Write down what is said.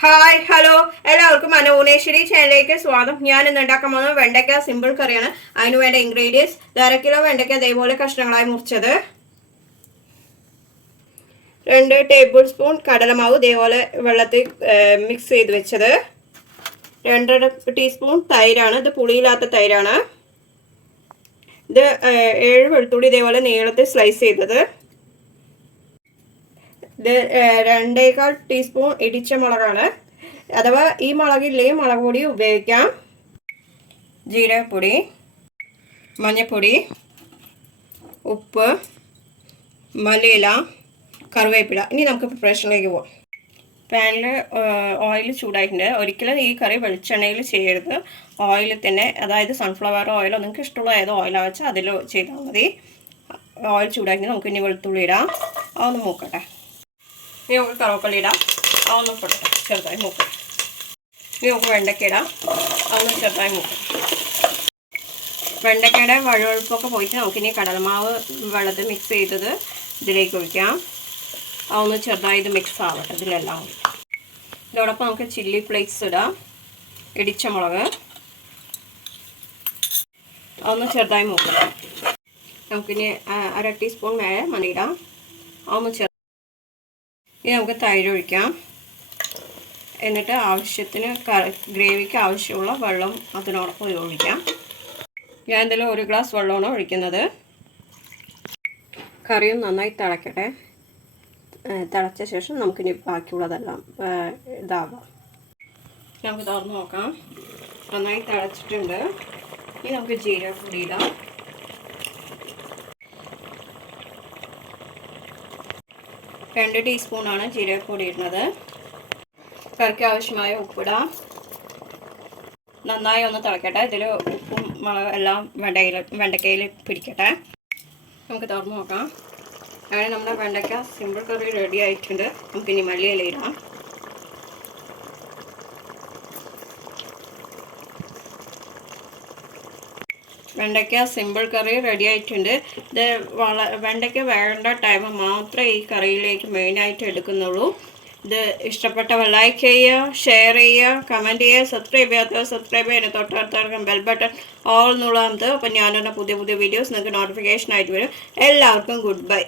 Hi hello എല്ലാവർക്കും അന്നപൂർണേശ്വരി ചാനലിലേക്ക് സ്വാഗതം. ഞാൻ ഇന്ന് ഉണ്ടാക്കാൻ പോകുന്നത് വെണ്ടയ്ക്ക സിമ്പിൾ കറിയാണ്. അതിന് വേണ്ട ഇൻഗ്രീഡിയൻസ് 1/2 കിലോ വെണ്ടയ്ക്ക അതേപോലെ കഷ്ണങ്ങളായി മുറിച്ചത്, 2 ടേബിൾ സ്പൂൺ കടലമാവ് ഇതേപോലെ വെള്ളത്തിൽ മിക്സ് ചെയ്ത് വെച്ചത്, 2.5 ടീസ്പൂൺ തൈരാണ്. ഇത് പുളിയില്ലാത്ത തൈരാണ്. ഇത് 7 വെളുത്തുള്ളി ഇതേപോലെ നീളത്തിൽ സ്ലൈസ് ചെയ്തത്, ഇത് 2.25 ടീസ്പൂൺ ഇടിച്ച മുളകാണ്. അഥവാ ഈ മുളകില്ലെങ്കിൽ മുളക് പൊടി ഉപയോഗിക്കാം. ജീരകപ്പൊടി, മഞ്ഞൾപ്പൊടി, ഉപ്പ്, മല്ലിയില, കറിവേപ്പില. ഇനി നമുക്ക് പ്രിപ്പറേഷനിലേക്ക് പോകാം. പാനിൽ ഓയിൽ ചൂടായിട്ടുണ്ട്. ഒരിക്കലും ഈ കറി വെളിച്ചെണ്ണയിൽ ചെയ്യരുത്, ഓയിലിൽ തന്നെ, അതായത് സൺഫ്ലവർ ഓയിലോ നിങ്ങൾക്ക് ഇഷ്ടമുള്ള ഏതോ ഓയിലാണ് വെച്ചാൽ അതിൽ ചെയ്താൽ മതി. ഓയിൽ ചൂടാക്കി നമുക്ക് ഇനി വെളുത്തുള്ളി ഇടാം, അതൊന്ന് മൂക്കട്ടെ. ഇനി നമുക്ക് കറുവപ്പള്ളി ഇടാം, അതൊന്ന് പൊട്ടട്ടെ, ചെറുതായി മൂക്കട്ടെ. ഇനി നമുക്ക് വെണ്ടയ്ക്ക ഇടാം, അതൊന്ന് ചെറുതായി മൂക്കട്ടെ. വെണ്ടയ്ക്കയുടെ വഴുവഴുപ്പൊക്കെ പോയിട്ട് നമുക്കിനി കടലമാവ് വെള്ളത്തിൽ മിക്സ് ചെയ്തത് ഇതിലേക്ക് ഒഴിക്കാം. അതൊന്ന് ചെറുതായി ഇത് മിക്സ് ആവട്ടെ ഇതിലെല്ലാം കൂടി. ഇതോടൊപ്പം നമുക്ക് ചില്ലി ഫ്ലേക്സ് ഇടാം, ഇടിച്ച മുളക്, അതൊന്ന് ചെറുതായി മൂക്കണം. നമുക്കിനി 1/2 ടീസ്പൂൺ മേലെ മല്ലിയിടാം, അതൊന്ന് ഇനി നമുക്ക് തൈര് ഒഴിക്കാം. എന്നിട്ട് ആവശ്യത്തിന് ഗ്രേവിക്ക് ആവശ്യമുള്ള വെള്ളം അതിനോടൊപ്പം ഒഴിക്കാം. ഞാൻ ഇതിൽ 1 ഗ്ലാസ് വെള്ളമാണ് ഒഴിക്കുന്നത്. കറിയും നന്നായി തിളക്കട്ടെ. തിളച്ച ശേഷം നമുക്കിനി ബാക്കിയുള്ളതെല്ലാം ഇതാവാം. നമുക്ക് തുറന്ന് നോക്കാം. നന്നായി തിളച്ചിട്ടുണ്ട്. ഇനി നമുക്ക് ജീരകപ്പൊടി ഇടാം. രണ്ട് ടീസ്പൂണാണ് ജീരകപ്പൊടി ഇടുന്നത്. കറിക്ക് ആവശ്യമായ ഉപ്പിടാം. നന്നായി ഒന്ന് തിളക്കട്ടെ. ഇതിൽ ഉപ്പും എല്ലാം വെണ്ടയ്ക്കയിൽ പിടിക്കട്ടെ. നമുക്ക് തുറന്ന് നോക്കാം. അങ്ങനെ നമ്മുടെ വെണ്ടയ്ക്ക സിമ്പിൾ കറി റെഡി ആയിട്ടുണ്ട്. നമുക്കിനി മല്ലിയില ഇടാം. വെണ്ടയ്ക്ക സിമ്പിൾ കറി റെഡി ആയിട്ടുണ്ട്. ഇത് വെണ്ടയ്ക്ക വേണ്ട ടൈം മാത്രമേ ഈ കറിയിലേക്ക് മെയിനായിട്ട് എടുക്കുന്നുള്ളൂ. ഇത് ഇഷ്ടപ്പെട്ടവർ ലൈക്ക് ചെയ്യുക, ഷെയർ ചെയ്യുക, കമൻറ്റ് ചെയ്യുക. സബ്സ്ക്രൈബ് ചെയ്യാത്തവർ സബ്സ്ക്രൈബ് ചെയ്യുക. തൊട്ടടുത്ത് ബെൽ ബട്ടൺ ഓൾ എന്നുള്ളത്. അപ്പം ഞാനെന്ന പുതിയ വീഡിയോസ് നിങ്ങൾക്ക് നോട്ടിഫിക്കേഷൻ ആയിട്ട് വരും. എല്ലാവർക്കും ഗുഡ് ബൈ.